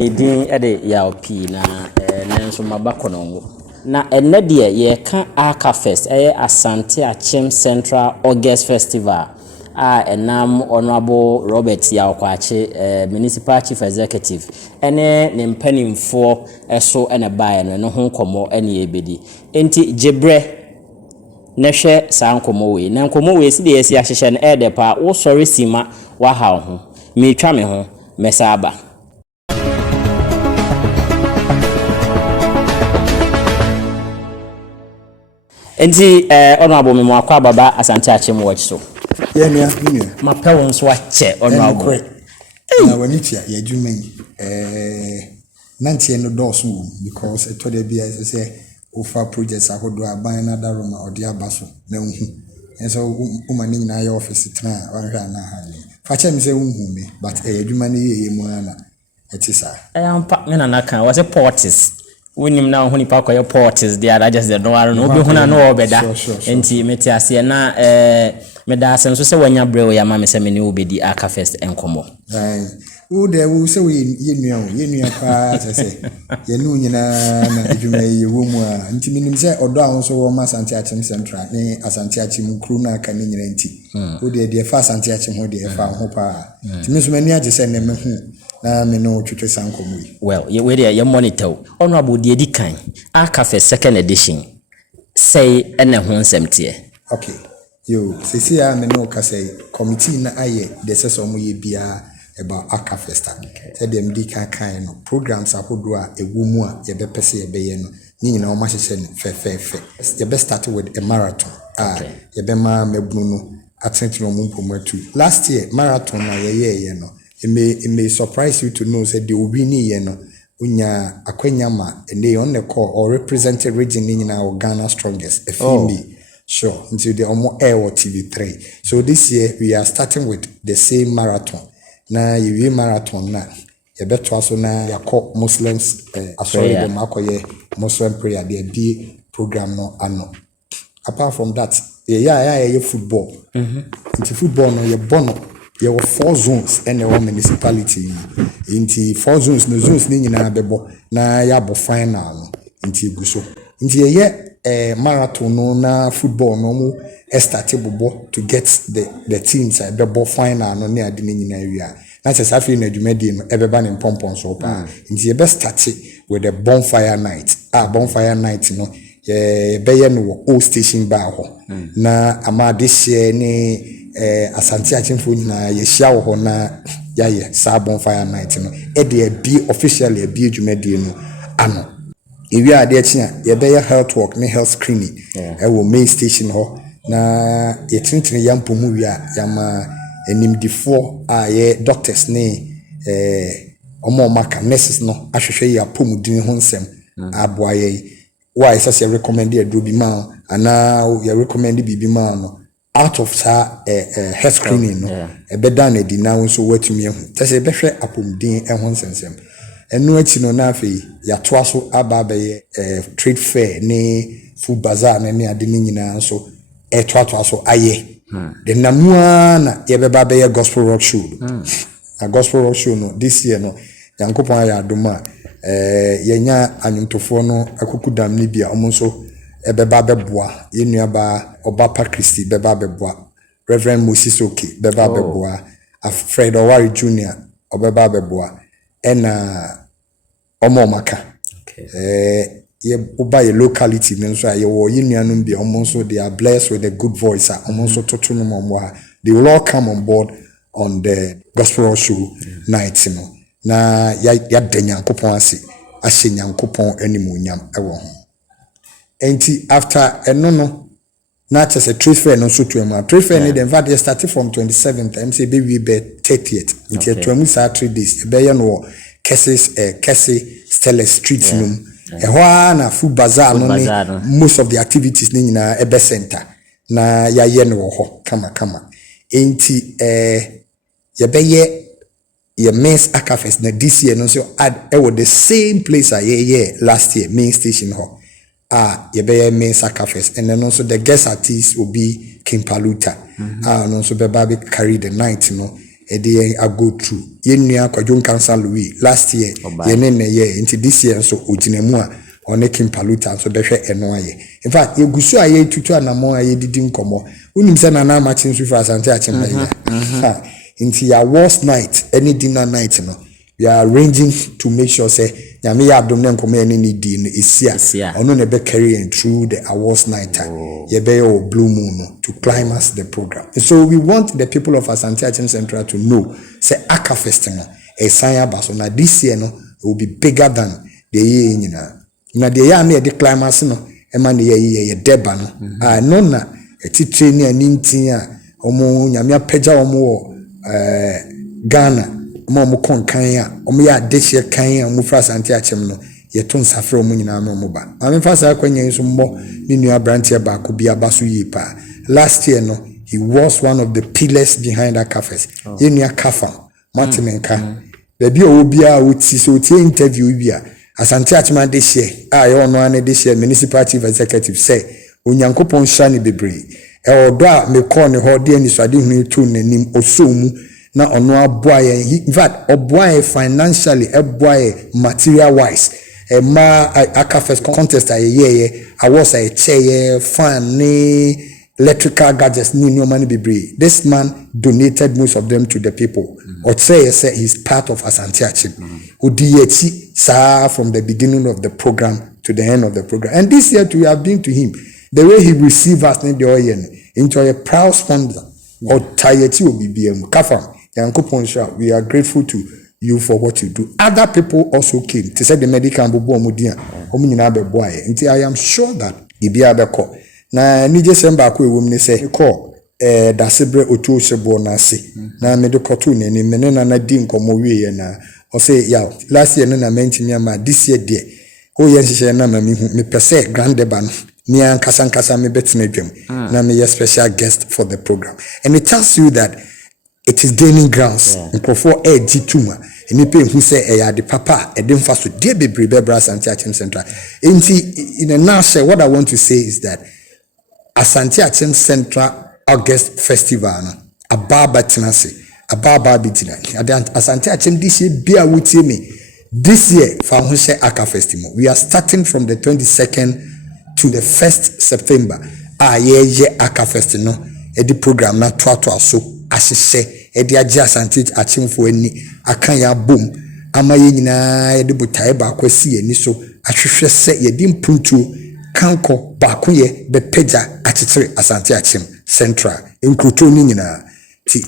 Edin ede ya opi na nanso mabakono na enne de ye ka AACAFest Asante-Akyem Central August Festival enam Honorable Robert Yaokwache Municipal Chief Executive ene ne mpanimfo eso ene bae no ho nkomo ene ebedi enti jebre nehwe sa nkomo we na nkomo we si de yesi ahyehye no ede pa wo sori sima wa ha ho metwa me ho mesaba. Enti honorable me mwakwa baba Asante-Akyem Watch so. Yeah. Ma pewon so ache honorable. Na wanitia ya dwuman nantie no doors because to dey be as say ofa projects akodo aban na daroma odi abaso na unhu. Enso umani nyina ya office tena wanhwa na ha. Fache me say unhu me but ya dwuman ye mu ana etisa. Ampa me na naka was a portis. Winim na ho nipa koye portis there just the no aro no obi huna no obeda enti meti ase na me da asenso se wanya brew ya ma me se me ne obedi AACAFest enkomo wo de wo se we yenua pa se ye nu nyina na adwuma ye wo mu a nti minim se odo ahon so wo ma Asante-Akyem Central ne Asante-Akyem kru na aka ne nyina nti wo de fa Asante-Akyem ho de fa ho pa ti me so mani age se ne me hu na me no twetwe sankomo yi well we dey ye monitor honorable de edikan AACAFest second edition say ene ho nsemtie okay yo sisi ya me no ka say committee na aye de se so mo ye bia about AACAFest said them di kan no programs akodo a ewu mu a ye be pese ye be ye no ni nyina o ma hye ne fe ye be start with a marathon ye be ma mabunu no atentino mu mpomatu last year marathon na ye no it may surprise you to know that the Ubini yeno unya akwenyama and they on the call or represented region in our Ghana strongest sure until the Omo Air or TV3. So this year we are starting with the same marathon. Na you marathon na you better also na ya call Muslims sorry the makoye Muslim prayer the be program no ano. Apart from that, yeah football. Into football no you bono. There were 4 zones in our municipality. Inti 4 zones, no zones ni nyina bebo na ya bo final inti guso. Inti ye marathon no na football no mu start bobo to get the teams bebo final no ne ade ni nyina wia. Na se safi na dwumadi no ebeba ne pompon so pa. Inti ye be start with the bonfire night. Bonfire night no ye be ye no old station bar ho. Na ama this year ni Asante-Akyem fo nyina ye hia wo na ya ye sa bonfire night no e de be officially be adwumadi no ano ewi ade achi a ye be health work ne health screening wo main station ho na ye tintini yampo mu wi a yama enimdifo ye doctors ne omo maka nurses no ahwehwe ye apomudin ho nsem aboaye why say recommend e do bi ma ana ye recommend bi ma no out of health screening no e be dan e di na so watumi ehu tese be hwe apomdin ehon sensem enu achi no na afei ya toa so aba be trade fair ne food bazaar ne ade ni nyina so toa so aye de namua na ye be ba be gospel rock show a gospel rock show no this year no yankopon ya adoma yenya anyuntofo no akukudam ni bia omo so ebeba beboa yenuaba Obapa Christi beba beboa Reverend Moses Oke beba beboa Fred Owari Jr. obeba beboa ena omo maka ye oba ye locality nso ye wo yenuanum bi omo so they are blessed with a good voice omo so totono mo they will all come on board on the gospel show night no na ya danyankopon ase ahye nyankopon animuonyam ewo ho. Enti after no not just a trade fair no so to a trade fair in fact they started from 27th MCE we be 30th into 3 days be no Kese Stella Street num na food bazaar no most of the activities ni na ebe center na ya ye no ho kama enti ye be ye men's AACAFest na this year no so add the same place last year main station ho ye be men's AACAFest and then also the guest artist will be King Paluta and also be carry the night no ede I go through yenua Kwadwo Council Louis last year yenene ye into this year so oginemu a one Kimpaluta so behwe eno aye in fact yegusu aye tutu anamo aye didi nkomo unim se na na machin so for Asante-Akyem ha into your worst night any dinner night no we are arranging to make sure say nyame ya adom na nkomo any need in isia ono ne be carrying through the awards night ye be o blue moon to climax the program. So we want the people of Asante-Akyem Central to know say AACAFest no e sanya baso na this year no it will be bigger than the year nyina na the year na the climax no e ma na ye deba no no na eti training ani ntin a omo nyame apagya omo Ghana mo konkan a omo ya adehye kan a mo fra Asante-Akyem no ye to nsafre omo nyina no mo ba ame fa sa kwanya so mbo ni nua branch ba ko bia ba so yi pa last year no he was one of the pillars behind AACAFest ye nua kafa Martinenka the bi o bia o ti so ti interview bia Asante-Akyem adehye a ye ono an adehye municipality executive say onyankopon hya ne bebre e odo a me call ne ho de ani so ade hunu tu nanim osomu na ono aboaye in fact oboaye financially aboaye material wise ma AACAFest contest ayeye awards ay chair fan ni electrical gadgets ni no money bebre this man donated most of them to the people or say he's part of Asante-Akyem odiyechi sa from the beginning of the program to the end of the program and this year we have been to him the way he received us in the oyen into a proud sponsor or tayeti obibiem kafam yankopon sha we are grateful to you for what you do. Other people also came to say the medical bobo omudia omunyina bebo aye nti I am sure that ibia beko na ni December ko ewom ni say ko dasebre otu sebo na se na me de koto na ni mene na di nkomo wiye na o say ya last year na mentimi ama this year there o yen hye na ma me pese grand deba no me an kasa me betena dwam na me special guest for the program and it tells you that it is gaining grounds for G2 and pay who say the papa and then fast to dear baby Asante-Akyem Central. In a nutshell, what I want to say is that Asante-Akyem Central August Festival ababa tenase ababa bitina Asante-Akyem this year be with me this year for AACAFest. We are starting from the 22nd to the 1st September. AACAFest no the program na to so asese edi agye Asante-Akyem fo ani akan ya bom ama ye nyina ye de botae ba kwasi ani so ahwehwe se ye di mpuntu kanko ba ko ye be pagya akyekyere Asante-Akyem Central nkruto ni nyina ti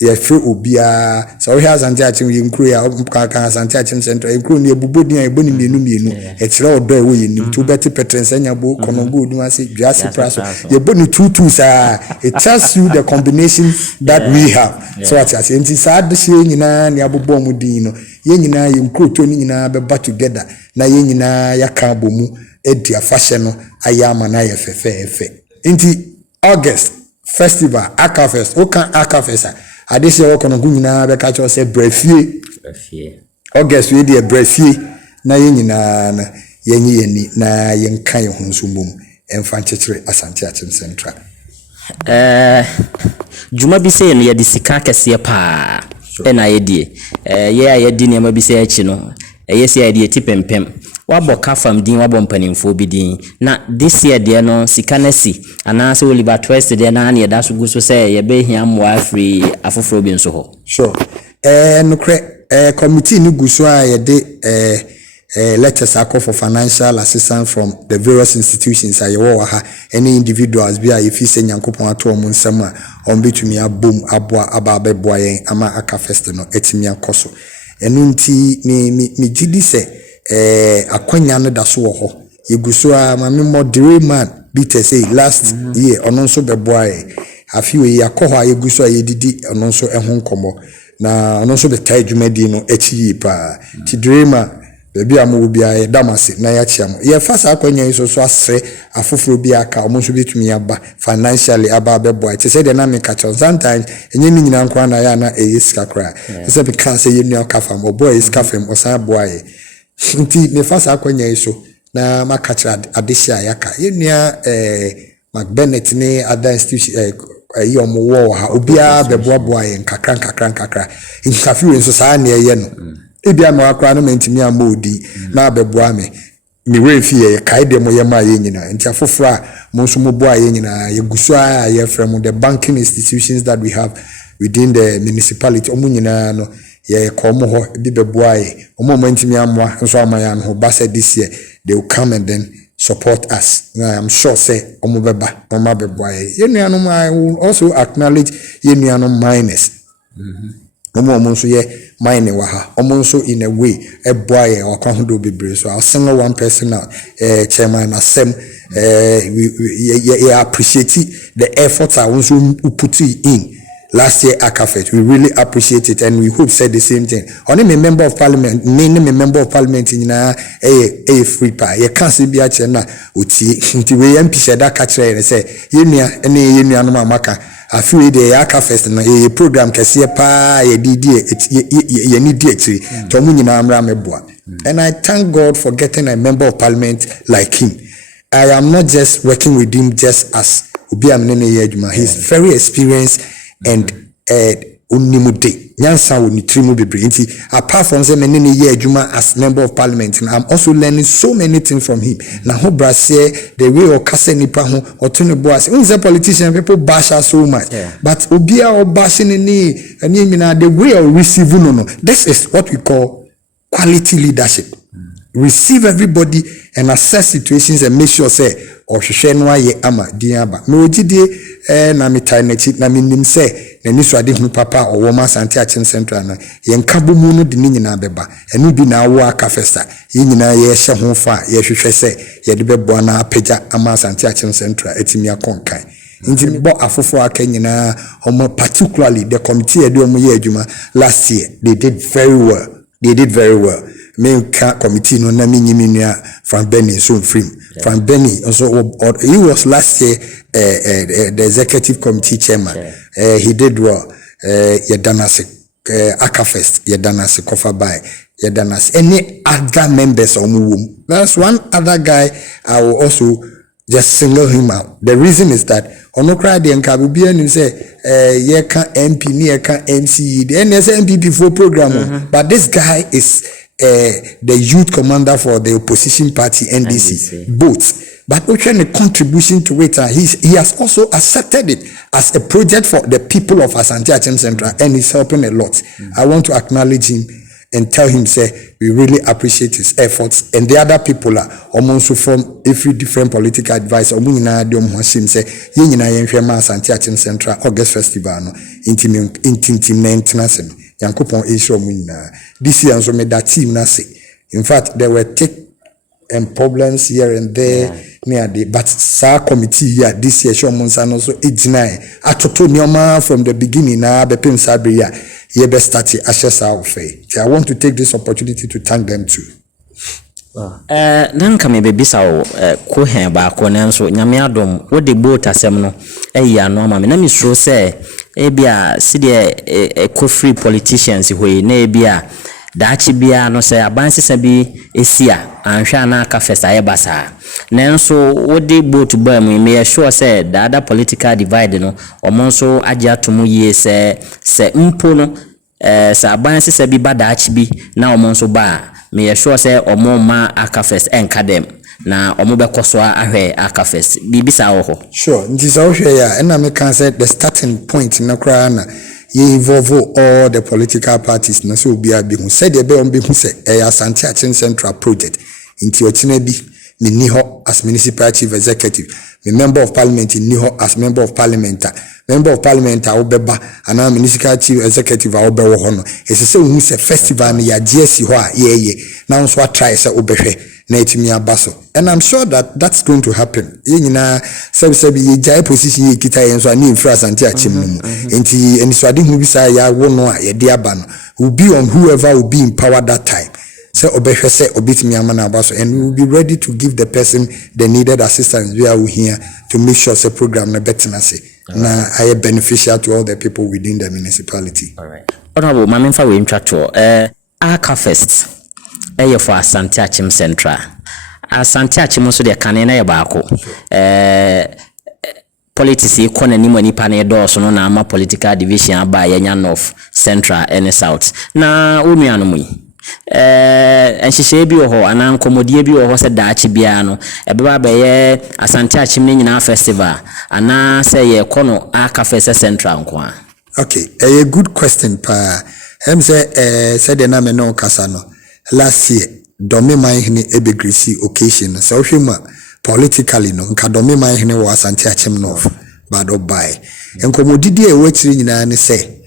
ye fre obia so we Asante-Akyem ye nkru ya kan Asante-Akyem Central nkru ni ebubodi an eboni mienu e kire odo e wo ye nim to beti petrense nya bo konongo odun ase dwase praso ye boni tutu sa it tells you the combination that we have so at enti sa adhye nyina ni abobo mudin no ye nyina ye nkru to ni nyina be ba together na ye nyina ya ka bomu edi afahye no ayama na ye fefe enti August Festival AACAFest o kan AACAFest adese wo kono gunyina be ka cho se brefie August we dey brefie na ye nyina na yenyi yeni na yenka ye honsumum emfa nkyekere Asante-Akyem Central juma bi se no ye de sika kese pa na ye die ye di ne ma bi se achi no ye se ye die tipempem wabo kafam din wabo mpanimfo bi din na this year de no sika na si ana se Oliver Twist de na ye da so guso se ye be hia mo afri afoforo bi nso ho sure no committee ni guso a ye de letters are called for financial assistance from the various institutions ayewo ha any individuals be if you say nyankopon ato omo nsam a on betumi abom aboa ababeboa yen ama AACAFest no etimi akoso enu nti mi gidi se akwanya no da so wo ho yeguso a mame modere man bi te say last year ono nso beboa yen afiwe yakoho ayeguso ayedidi ono nso ehon komo na ono nso betai dwumadi no echi pa ti drama bebi amu bia damase na ya chiam ye fasa akwanya iso so asre afoforo bia aka omo so betumi aba financially aba bebo it say the na me catch sometimes enye ni nyina nkwa na ya na eyiska kra say be kan say yenu akafam oboy is kafam osan boy nti me fasa akwanya iso na makacha adehia yaka yenu Mac Bennett ni other institution omo wo ha obia beboaboa yen kakran interview nso saa na ye no ebia no akra no mentimi amodi na beboa me we fie kai dem ye ma ye nyina nti afofra mo nso mo boa ye nyina ye guso a ye from the banking institutions that we have within the municipality omo nyina no ye komo ho bi beboa ye omo mentimi amwa nso amaya no ba said this year they will come and then support us. I'm sure say omubeba omabeboa ye nuanom. I will also acknowledge ye nuanom miners. Omo nso ye mine wa ha omo nso in a way eboa ye okohodo bebre. So I'll single one person out, chairman Asem. We appreciate the efforts I also put in last year AACAFest. We really appreciate it, and we hope said the same thing. Only me member of parliament, mainly member of parliament in a free pie. You can't see be na uti until we MP said that catch and say yenya any yenya no maka. I feel the AACAFest na a program kasiye pa ye need actually to mu nyina amra meboa. And I thank God for getting a member of parliament like him. I am not just working with him just as Obi Amnene Yejuma. He's very experienced and unimude nyansa woni trimu bebre nti apart from say menene Yejuma as member of parliament, and I'm also learning so many things from him. Na ho brase the way o kase nipa ho otune boas unse politician people bash us so much, but obia o bashing ni the way of receiving no, this is what we call quality leadership. Receive everybody and assess situations and make sure say or hwehwe ye ama diaba me ogide na metai na minim say na niso ade hu papa o woma Asante-Akyem Central na ye nkabo mu no de ni nyina beba enu bi na wo AACAFest ye nyina ye hye ho fa ye hwehwe say ye de bebo na apagya ama Asante-Akyem Central etimi akonkan nti bo afofo aka nyina omo particularly the committee e de omo ye adwuma last year. They did very well. Me committee no na minimia from Benny so free from Benny also he was last year the executive committee chairman. He did well. Yedanase AACAFest yedanase cover by yedanase any other members on. That's one other guy I will also just single him out. The reason is that onokra de nka bibia nim say ye can MP ni can MCE the NSMP before program. But this guy is the youth commander for the opposition party NDC. Both. But we trying a contribution to it, and he has also accepted it as a project for the people of Asante-Akyem Central, and he's helping a lot. I want to acknowledge him and tell him, say, we really appreciate his efforts. And the other people are almost from every different political advice. Say, Asante-Akyem Central August Festival, no, intim Yankopon Israel Munina. This year, also made that team say. In fact, there were and problems here and there near the but sa committee here this year show monsan also 89 atoto nioma from the beginning na bepem sabria ye be start ashesa ofe. I want to take this opportunity to thank them too. Nanka me bebisa wo ko hen ba ko nanso nyame adom wo de boat asem no ya no ama me na misro se bia side ko free politicians hoyi na bia dachi bia no se abansesa bi esia anhwa na AACAFest ayebasa nanso wo de boat ba mu me sure say the other political divide no omonso agya tomu ye se mpo no se abansesa bi ba dachi bi na omonso ba me sure say omo ma AACAFest enkadem na omo be koso ahwe AACAFest bibisa wo ho. Sure, nti so hwe ya na me can say the starting point na kra na ye involve all the political parties na so obi hu said the be on be hu say Asante-Akyem Central project nti otina bi me ni ho as municipal chief executive, me member of parliament ni ho as member of parliament obeba ana municipal chief executive obewo ho no ese se hu say festival na ya GSC ho a ye na nso try say obehwe na etimi abaso, and I'm sure that that's going to happen. Ye nyina sebi ye jai position ye kita ye nso ani infra Asante-Akyem nti eniso ade hu bi say ya wo no a ye de aba no will be on whoever will be in power that time. So obehwe say obitimi amana abaso, and we will be ready to give the person the needed assistance we are here to make sure say program na betina say na are beneficial to all the people within the municipality. All right. Honorable Mamemfa we intro AACAFest for Asante-Akyem Central. Asante-Akyem so de kanena ye baako. politics kɔ n'anim nipa na ɛdɔɔso no na ama political division aba yɛnya north central and south na onuanom yi enhyehyɛ bi wɔ hɔ ana nkomodie bi wɔ hɔ sɛ daakye bia no ɛbɛba bɛyɛ Asante-Akyem ne nyinaa festival ana sɛ yɛ kɔ no AACAFest central nko a. Okay, a good question pa. Em say said the name no kasa no last year domi man hene ebegrisi occasion so hwema politically no nka domi man hene wo Asante-Akyem north bad obai enkomodidi e wetiri nyina ne say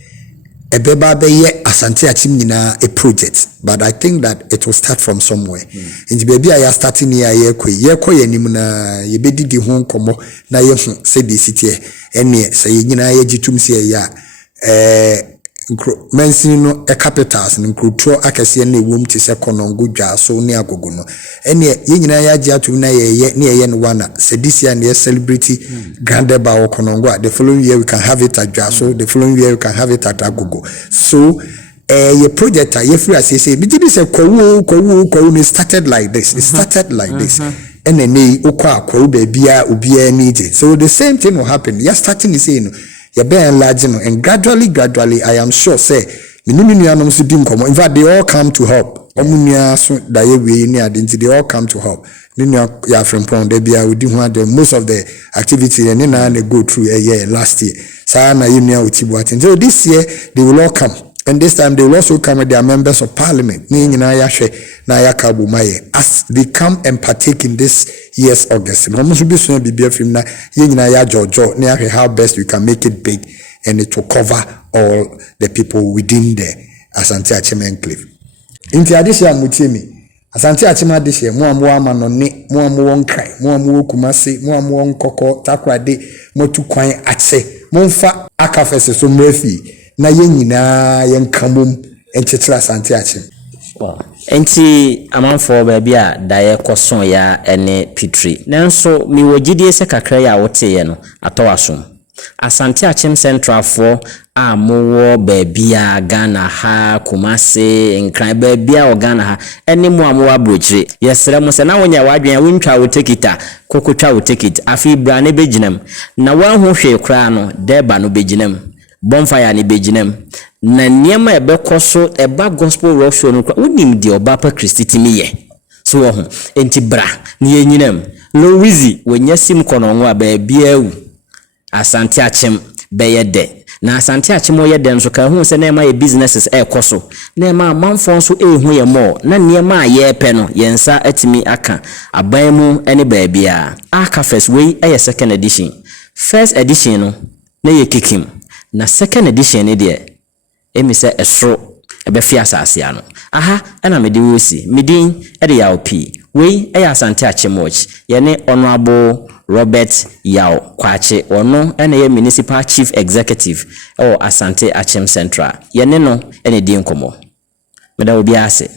ebeba be ye Asante-Akyem nyina a project, but I think that it will start from somewhere. Nti baby I starting here ye kɔ yanim na ye bedidi ho nkomo na ye hu se de sitie ene se ye nyina ye gitum se ya mention no a capitals and cultural akase na ewom ti se konongo dwa so ne agogo no ene ye nyina ya gya tum na ye ne no wana se this year na celebrity grande ba wo konongo the following year we can have it at dwa so the following year we can have it at agogo so ye project ye free as say bi di se kwawu no started like this it started like this and then okwa bia obia need it so the same thing will happen you starting to say no you be enlarging and gradually I am sure say minunu so dim komo in fact they all come to help omunia so da ye we ni identity they all come to help ninu ya from pon they bia we di ho the most of the activity and na go through a year last year sa na yinu otibu atin so this year they will all come. And this time they will also come with their members of parliament as they come and partake in this year's August. How best we can make it big and it will cover all the people within the Asante-Akyem enclave. In the addition, Asante-Akyem this year, more manone, more cry, more kumasi, more koko, takwade, more to kwai atse, monfa AACAFest so mrefi. Na yenyina yenkamum enchetra Asante-Akyem. Wow. Enti amanfo baabi a dae koson ya ene pitri. Nanso mi wogidie se kakra ya wote ye no atowasom. Asante-Akyem Central for a mowo baabi a Ghana ha Kumase nkran baabi a Ghana ha ene mo amowa abrochire. Yesere mo se na wonya wadwen wontwa wotekita kokotwa wotekita afi bra ne beginam na wanho hwe kra no deba no beginam. Bonfire ni bejinem na niema ebekoso eba gospel rock show no unim de obapa Christitimi ye so ho enti bra ni yenyinam Louise wenyasim kononwo abia awu Asante-Akyem beyede na Asante-Akyem oyede nso ka hu se na ema ye businesses ekoso na ema manfo nso ehu ye mo na niema ye pe no yensa atimi aka aban mu ene baabia AACAFest we eye second edition first edition no na ye kikim na second edition ni de emi se esro ebefi asase ano aha ana mede wosi midin ede yaw p we eya Asante-Akyem Watch ye ne honorable Robert Yaw Kwache ono ene ye municipal chief executive o Asante-Akyem Central ye ne no ene di nkomo meda obi ase